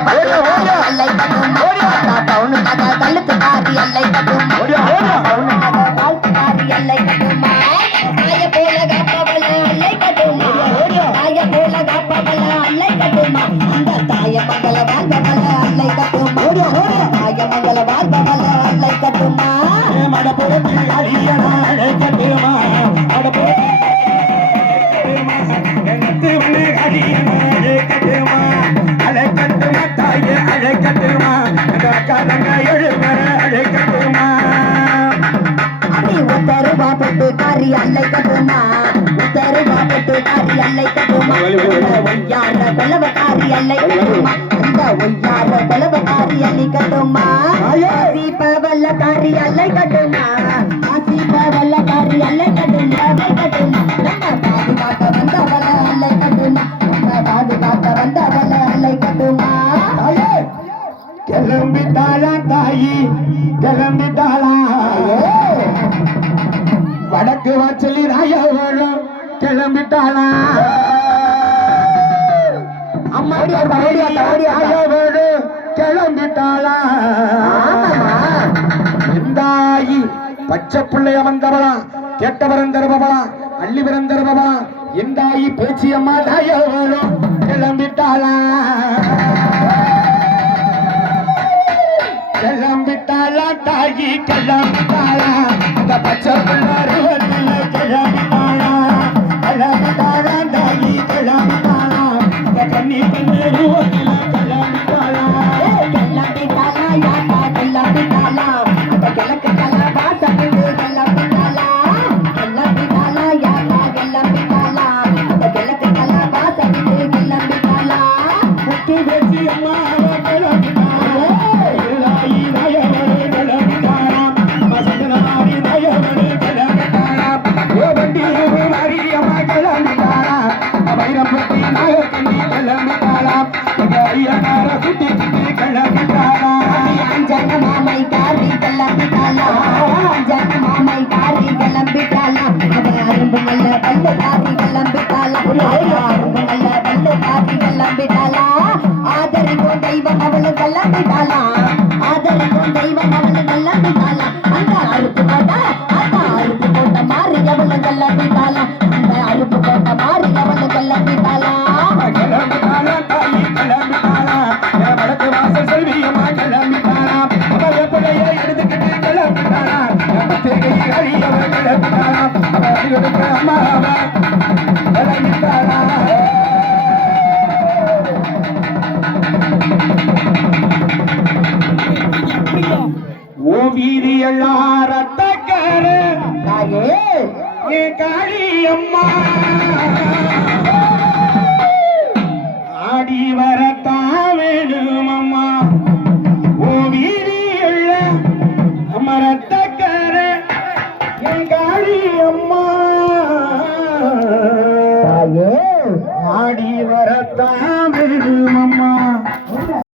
அல்லை கட்டுமா பவுனுக்காக கழுத்துக்காரி அல்லை கட்டுமா பவுனுக்காக வாழ்த்துக்காரி அல்லை கட்டுமா தாய போல காப்பவள அல்லை கட்டுமா தாய போல காப்பவள அல்லை கட்டுமா அந்த தாய மங்கள வாழ்பவள அல்லை கட்டுமா தாய மங்கள வாழ்பவள அல்லை கட்டுமா மடப்புறத்து அழியனா அல்லை கட்டுமா மடப்புறத்து அழியனா அல்லை கட்டுமா அல்லை கட்டுமா தாய அல்லை கட்டுமா கதங்க எழுவர அல்லை கட்டுமா உத்தரவா பட்டு காரி அல்லை கட்டுமா உத்தரவா பட்டு காரி அல்லை கட்டுமா ஒய்யார கொலவக்காரி அல்லை கட்டுமா அந்த ஒய்யார கொலவக்காரி அல்லை கட்டுமா தீபவல்ல காரி அல்லை கட்டுமா தீபவல்ல காரி அல்லை கட்டுமா அல்லை கட்டுமா நம்ம பாதுகாக்க வந்தவள அல்லை கட்டுமா நம்ம பாதுகாக்க வந்தவள அல்லை கட்டுமா கிளம்பிட்டாளா தாயி கிளம்பிட்டாளா வடக்கு வாச்சலி ராயவளும் கிளம்பிட்டாளா அம்மா ராயவளும் கிளம்பிட்டாளா இந்தாயி பச்சை பிள்ளைய வந்தவளா கேட்டவரம் தருபவளா அள்ளிவரம் தருபவளா இந்தாயி பேச்சி அம்மா ராயவளும் கிளம்பிட்டாளா கிளம்பிட்டாளா தாயி கிளம்பிட்டாளா அந்த பச்சை பிள்ளாருவதில்ல கிளம்பிட்டாளா கிளம்பிட்டாளா தாயி கிளம்பிட்டாளா அந்த கண்ணி பிள்ளைருவதில்ல கிளம்பிட்டாளா கிளம்பிட்டாளா யாத்தா கிளம்பிட்டாளா அந்த கிழக்கு கலா வாசப்பட்டு கிளம்பிட்டாளா கிளம்பிட்டாளா யாத்தா கிளம்பிட்டாளா அந்த கிழக்கு கலா வாசப்பட்டு கிளம்பிட்டாளா முத்து வெச்சி அம்மா மாமை காரி கிளம்பிட்டாளா மாமை காரி கிளம்பிட்டாளா அரும்பு நல்ல பல்லு காரி கிளம்பிட்டாளா அரும்பு நல்ல பல்லு காரி கிளம்பிட்டாளா ஆதரிக்கும் தெய்வம் அவளு கிளம்பிட்டாளா ஆதரிக்கும் தெய்வம் அவளு கிளம்பிட்டாளா அந்த அறுப்பு போட்ட மாறி அவளு கிளம்பிட்டாளா அந்த அறுப்பு போட்ட மாறி அவளு கிளம்பிட்டாளா கிளம்பிட்டாளா தாயி கிளம்பிட்டாளா வடக்கு வாசல் செல்வியம்மா கிளம்பிட்டாளா எடுத்துக்கிட்டு கிளம்பிட்டாளா அறியவள் கிளம்பிட்டாளா அம்மா கிளம்பிட்டாளா ஓ வீதி எல்லாம் ரத்தக்கார ஏ காளி அம்மா ஆடி வரத்தான் வேணும் அம்மா ஓ வீதி எல்லாம் அமரத்தக்கார ஏ காளி அம்மா ஆடி வரத்தான் வேணும்